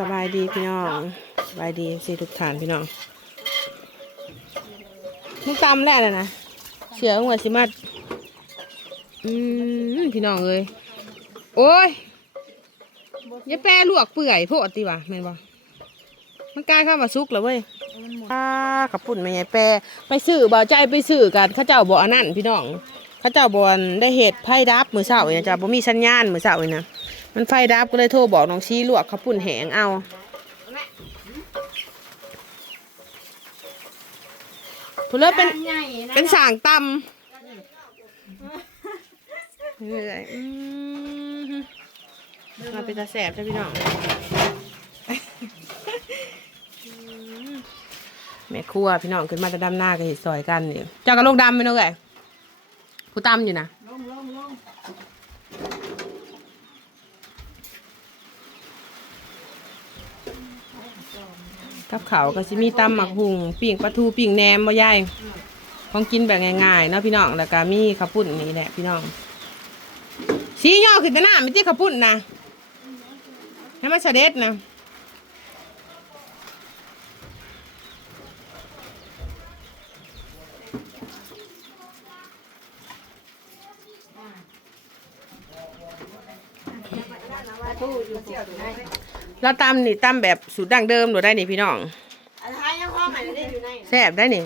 สบายดีพี่น้องสบายดีสิทุกท่านพี่น้องมึงตำแล้วนะนะเสือหัวสิมัดอืมพี่น้องเลยโอ้ยอย่าแปรลวกเปื่อยโพดติว่ะแม่นบ่มันกลายเข้ามาซุกแล้วเว้ยอ่าขับปุ่นไม่ใหญ่แปรไปซื้อบ่าใจไปซื้อกันข้าเจ้าบ่อนนั้นพี่น้องข้าเจ้าบ่อันได้เหตุไพ่ดับมือเสาเนี่ยจ้ะบ่มีสัญญาณมือเสาเลยนะ มันไฟดับก็เลยโทรบอกน้องชี้ลวกข้าวปุ้นแหงเอาผู้เลิศเป็นเป็นสางตำเหนื่อยอืมมาเป็นตาแสบใช่พี่น้องแม่ครัวพี่น้องขึ้นมาจะดำหน้ากับเห็ดซอยกันนี่เจ้ากระโลกดำไปเนาะไงผู้ตำอยู่นะ กับเขาวก็สิมีตำหมักหุงปิ่งปลาทูปิ่งแหนมบ่ยายของกินแบบง่ายๆเนาะพี่น้องแล้วก็มีข้าวปุ้นนี่แหละพี่น้องสีย่อขึ้นแต่หน้าไม่ใช่ข้าวปุ้นนะให้มันเสด็จนะแล้ว ตำนี่ตำแบบสูตรดั้งเดิมหรือได้นี่พี่น้องอะไรยังพ่อใหม่ได้อยู่ในแซ่บได้นี่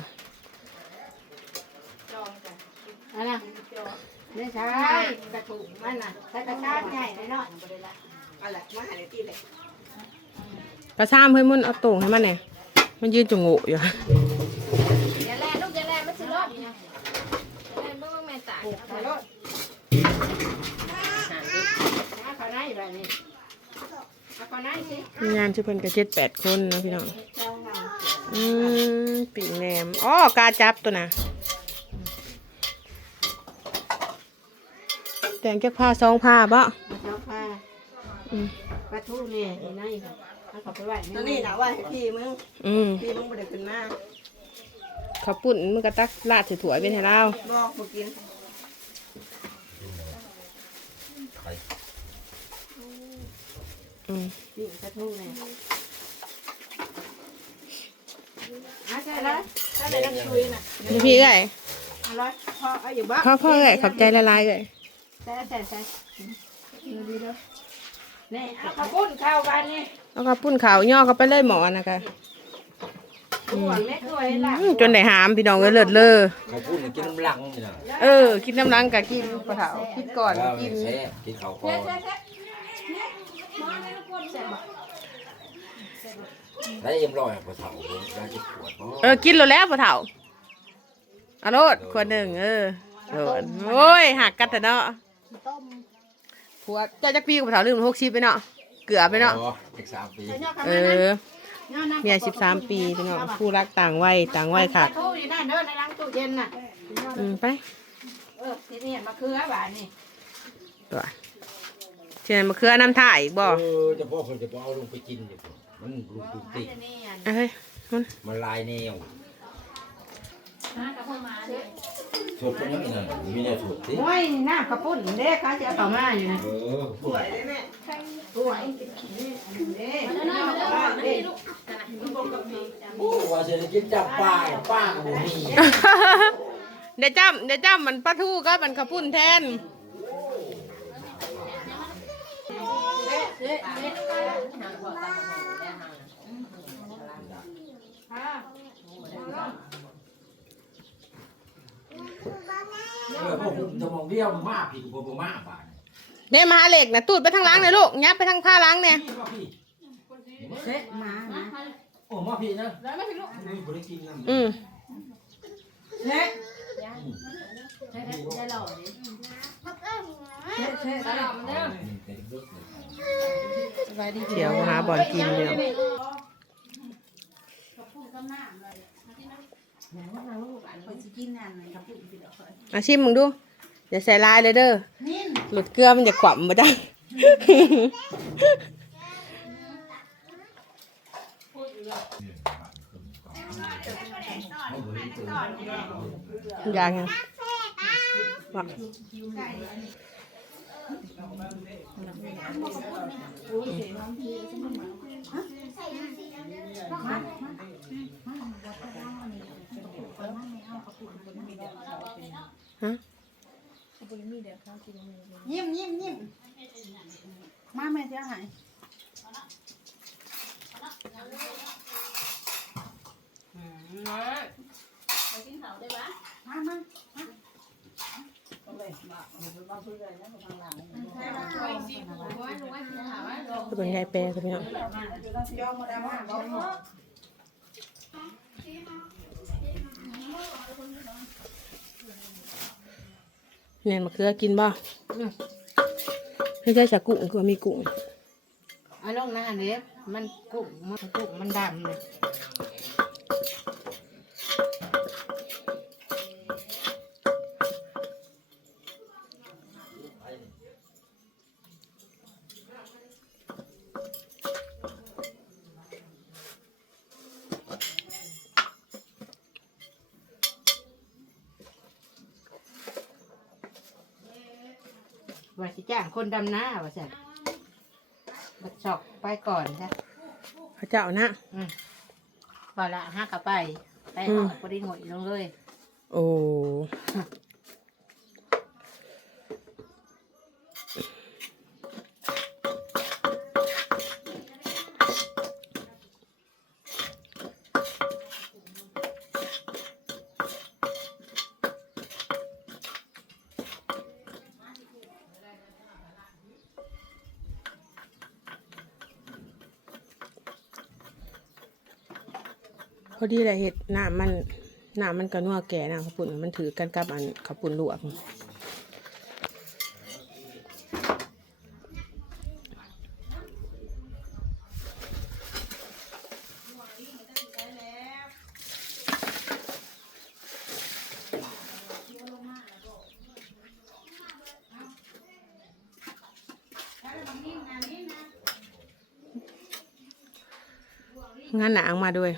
อะไรไม่ใช่กระถุงมันน่ะแต่กระชากใหญ่เลยเนาะอะไรมาหาในที่เลยกระชามให้มันเอาตรงให้มันเนี่ยมันยืนจงโง่อยู่อย่าแลลูกอย่าแลมันสิรอดนะอย่าแลเบิ่งว่าแม่ตายขอรถเขาได้แบบนี้เขาได้สิ มีงานชื่อเพิ่นกระเจ็ดแปดคนเนาะพี่น้องเจ้าเงาอืมปีกแหนมอ๋อกาจับตัวน่ะแต่งแก้ผ้าซองผ้าบ่เจ้าผ้าอืมปลาทูเนี่ยในเขาเขาไปไหวตัวนี้นะว่าพี่มึงอืมพี่มึงบ่ได้ขึ้นมาข้าวปุ้นมันก็ตักลาดใส่ถ้วยเป็นให้เราบอกบ่กิน อืมนี่ปลาทูเนี่ยอะใช่แล้วใช่เลยน้ำชุยน่ะนี่พี่เอ้ยอร่อยพ่อเอาอยู่บ้านพ่อพ่อเอ้ยขอบใจละลายๆเอ้ยใส่ใส่ใส่ดูดีด้วยนี่เอาข้าวปุ้นเข้ากันนี่เอาข้าวปุ้นขาวย่อเข้าไปเลยหมอนะคะหวานเล็กด้วยล่ะอืมจนได้หามพี่น้องเอ้ยเลิศเลอเขาพูดกินน้ำลังนี่นะเออ กินน้ำลังกะกินปลาเถาคิดก่อนแล้วกินแซ่กินเขาคอ ได้เอ็มร้อยกว่าเสาผมได้จะปวดเพราะเออกินแล้วแล้วปลาเถาเอาโลดขวดหนึ่งเออโดนโอ้ยหักกันแต่เนาะผัวเจ้าจักปีกับปลาเถาลืมหกสิบไปเนาะเกือบไปเนาะ อีกสามปี เออเมียสิบสามปีพี่น้องคู่รักต่างวัยต่างวัยค่ะตู้อยู่นั่นเด้อในรังตู้เย็นน่ะอืมไป เออที่นี่มะเขือบานนี่ตัว เชิญมาเครือน้ำถ่ายอีกบ่เออจะพ่อคนจะพ่อเอาลงไปกินอยู่มันลูกตุกติกนี่อันเอ้ยมันมันลายแนวสดเป็นยังไงน่ะมีแนวสดสิโอ้ยหน้าข้าวปุ้นเด้เขาจะเอาเข้ามาอยู่นะเออพูดสวยเด้เด้โอ้ว่าจะได้กินจับป้าป้าก็บ่มีเดี๋ยวจ้ำเดี๋ยวจ้ำมันปลาทูก็มันข้าวปุ้นแทน เออพวกคุณจะมองเบี้ยวมากพี่กูบ่มากบาดเดี๋ยวมาหาเหล็กนะตูดไปทางล้างเลยลูกยับไปทางผ้าล้างเนี่ยนี่มาพี่เซ็ตมาโอ้มาพี่นะแล้วไม่พี่ลูกบ่ได้กินน้ำอืมเซ็ตได้ได้ได้หล่อดิเซ็ตเซ็ตตลอดมันเด้อสบายดี เดี๋ยวหาบ่อนกินเดี๋ยวอาชิมมึงดูอย่าใส่ลายเลยเด้อหลุดเกลือมันจะขวำมาจ้ะอย่างยัง ฮะยิ้มยิ้มยิ้มมาแม่เจ้าหายมามามาเอาเลยมาเอาไปบ้านเพื่อนเลยนะทางหลัง ยอมมาได้มาบอกเนียนมะเขือกินบ่ไม่ใช่จากุ้งก็มีกุ้งอะลองหน้าเนี้ยมันกุ้งมันกุ้งมันดำเลย ว่าสิจ้างคนดำหน้าว่าสิบัดชอกไปก่อนจ้ะพระเจ้านะพอละห้ากลับไป ไปอืหมอดพอดีหงอยลงเลย โอ้ พอดีแหละเห็ดหน้ำมันหน้ำมันกระนัวแก่น้ำข้าวปุ่นมันถือกันกับอันข้าวปุ่นลวกงานหนังมาด้วย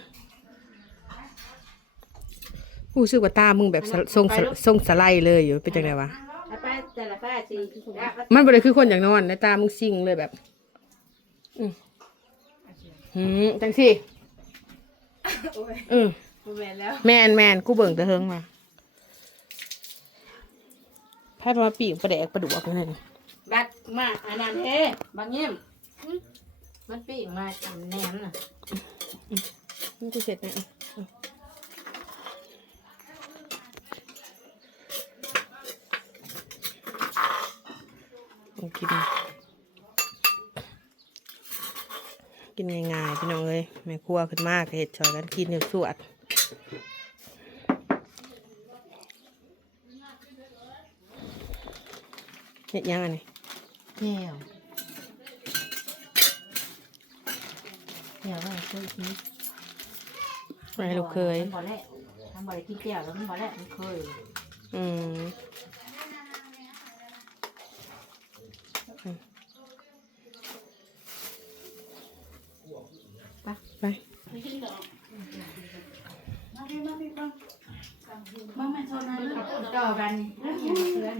รู้สึกว่าตามึงแบบสะทรงสะทรงสไลด์เลยอยู่เป็นจังไงวะไปไปแต่ละป้าสิมันบ่ได้คือคนอย่างนอนในตามึงซิงเลยแบบอืมหืมจังสิอืมแม่แล้วแมนแมนกูเบิ่งแต่เฮิงมาแพทย์มาปีกประแดกประดุกนั่นนี่บัดมาอันนั้นเฮ้บางเงี้ยมมันปีกมาจำแนมน่ะมันจะเสร็จนะอืมเอา กิน กินง่ายๆพี่น้องเอ้ยแม่ครัวขึ้นมากเห็ดชอยกันกินเดี๋ยวสวดเห็ดยังไงนี่แก้วแก้วว่าเคยกินไม่ให้ลูกเคยมันบ่แล้วทำบ่ได้กินแก้วแล้วมันบ่แล้วมันเคย อืมไป มาแม่โซนา เลยต่อกันเพื่อน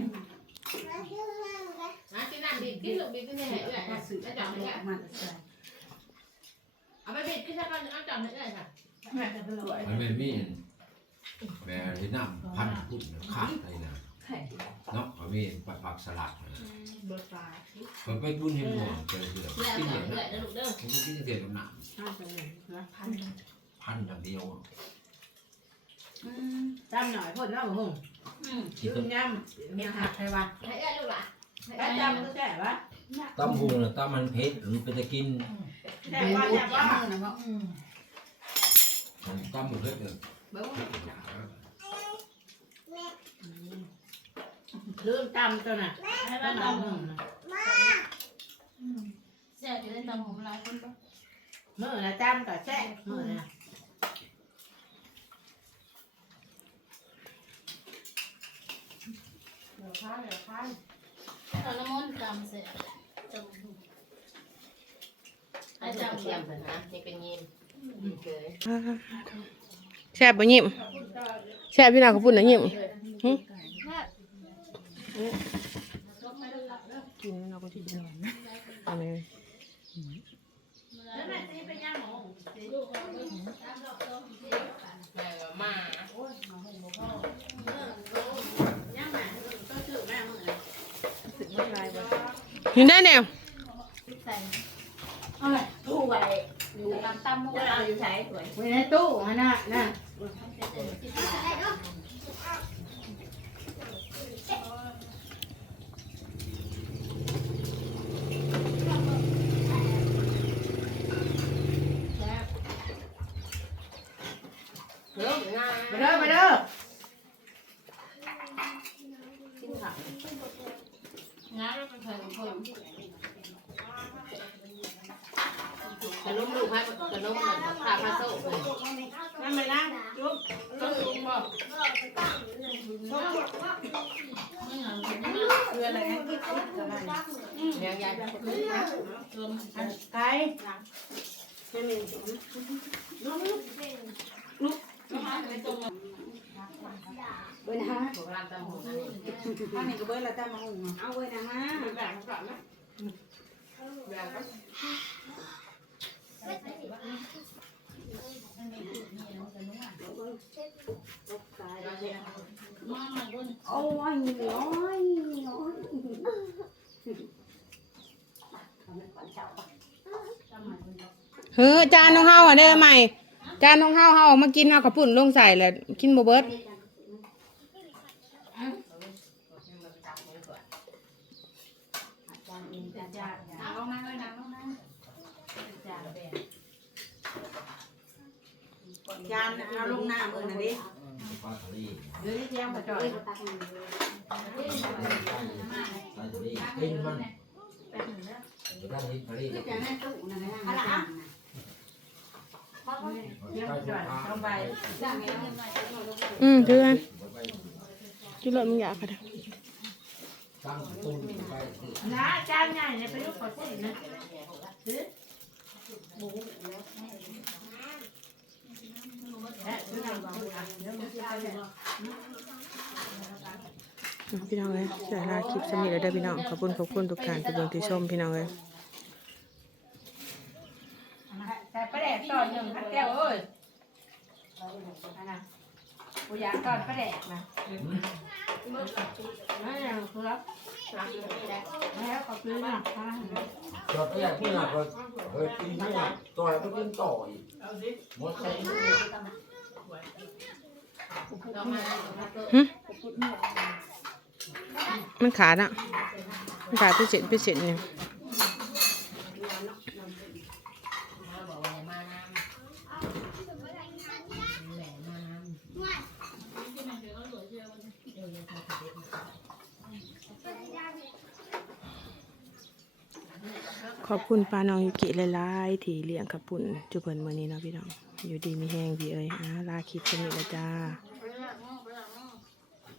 มากินน้ำบิดกินลูกบิดกินยังไงเอ้ยมาสื่อจับเลยมันเอาไปบิดกินสักวันเอาจับเลยเอ้ยค่ะมันไม่มีแม่ที่น้ำพันพุ่นขาดอะไรนะเนาะมันมีปลาผักสลัดนะเบิดฟ้ามันไปบุญเห็นหมดเจอเสือแล้วกินแต่เดียวเอ้ยนะลูกเด้อผมก็กินเดียวกับน้ห้าตัวเลยละพันำพันอย่างเดียวจำหน่อยพ่นเนาะหง อืมกินยืมยำมีหักใครวะให้เอ้ยลูกล่ะให้แล้เอ้วยจำก็แก่วะตำหูนะตำมันเผ็ดมันเป็นจะกินแก่ว่าแก่ว่าตำมันเผ็ดเลยลืมจำตัวน่ะให้ต้บ้าอนงเราเอาหนึ่งนะแซ่บอยู่ในตำผมหลายคนปะเมื่อนะ จำกับแซ่เมื่อนะเอาน้ำมันต์จำแซ่บจำให้จำเทีเทียยมมเลยนะนี่เป็นยิมเคยแซ่บบ่ยิ้มแซ่บพี่น้องข้าวปุ่นนะยิ้มหึกินแล้วเราก็จะกินเอะไรแล้วแม่ตีเป็นยังหมอแม่ก็มายังแม่ต้องชื่อแม่เมื่อ อยู่ได้แนวเอาเลยตู้ไว้อยู่ตามตั้มมุกเอาอยู่ใช้สวยไว้ในตู้ฮะน่ะน่ะไปเด้อไปเด้อ งานมันเคยคนกระลุ่มลูกให้กระลุ่มเหมือนขาพาโซ่เลย นั่นไปนะจุ๊บ ต้องลุงบอก คืออะไรนะกิ๊กกิ๊กอะไรนะเดี๋ยวยายจะไปอันไก่เป็นหนึ่งจุ๊บเบอร์นะถูกรางตำหูนั่นเองอันนี้ก็เบอร์ละตั้มมาหุงเอาเบอร์นะมาแบ่งก่อนนะแบ่งก็ โอ้ยน้อยน้อยเฮ้อจานของเฮาอะเด้อใหม่ จานของเฮาเฮาเอามากินเฮาขับปุ่นลงใส่แล้วกินบ่เบิดจานแบ่งจานเอาลงหน้ามือนะดิ ปลาทะเลเดี๋ยวที่ยงมาจอยปาทะเลกินมันด้านนี้ทะเลก็กินอะไรอะเที่ยงมาจ่อยลงไปอืมเพื่อนกินรถมึงอยากค่ะนนะจ้านใหญ่เนี่ยไปลูกขอสินะอืม พี่น้องเอ้ยเสียลาคลิปสมิธแล้วเด้อพี่น้อง ขอบคุณขอบคุณทุกท่านที่เบิ่งที่ชมพี่น้องเอ้ยใส่ประแดกตอนหนึ่งพันแก้วเอ้ยกูอยากตอนประแดกนะไม่เอาครับแล้วก็ซื้อมาจอดไม่อยากพูดหนักเลยเฮ้ยกินไม่หนักต่อยก็กินต่ออีกหมดใครเรา มามันขาดอะ มันขาดไปเสร็จไปเสร็จเนี่ยขอบคุณปาน้องยุกิหลายๆที่เลี้ยงขับปุ่นจุเพิ่นมื้อนี้เนาะพี่น้อง อยู่ดีมีแห้งดีเอ้ยนะลาคลิปสมิธแล้วจ้า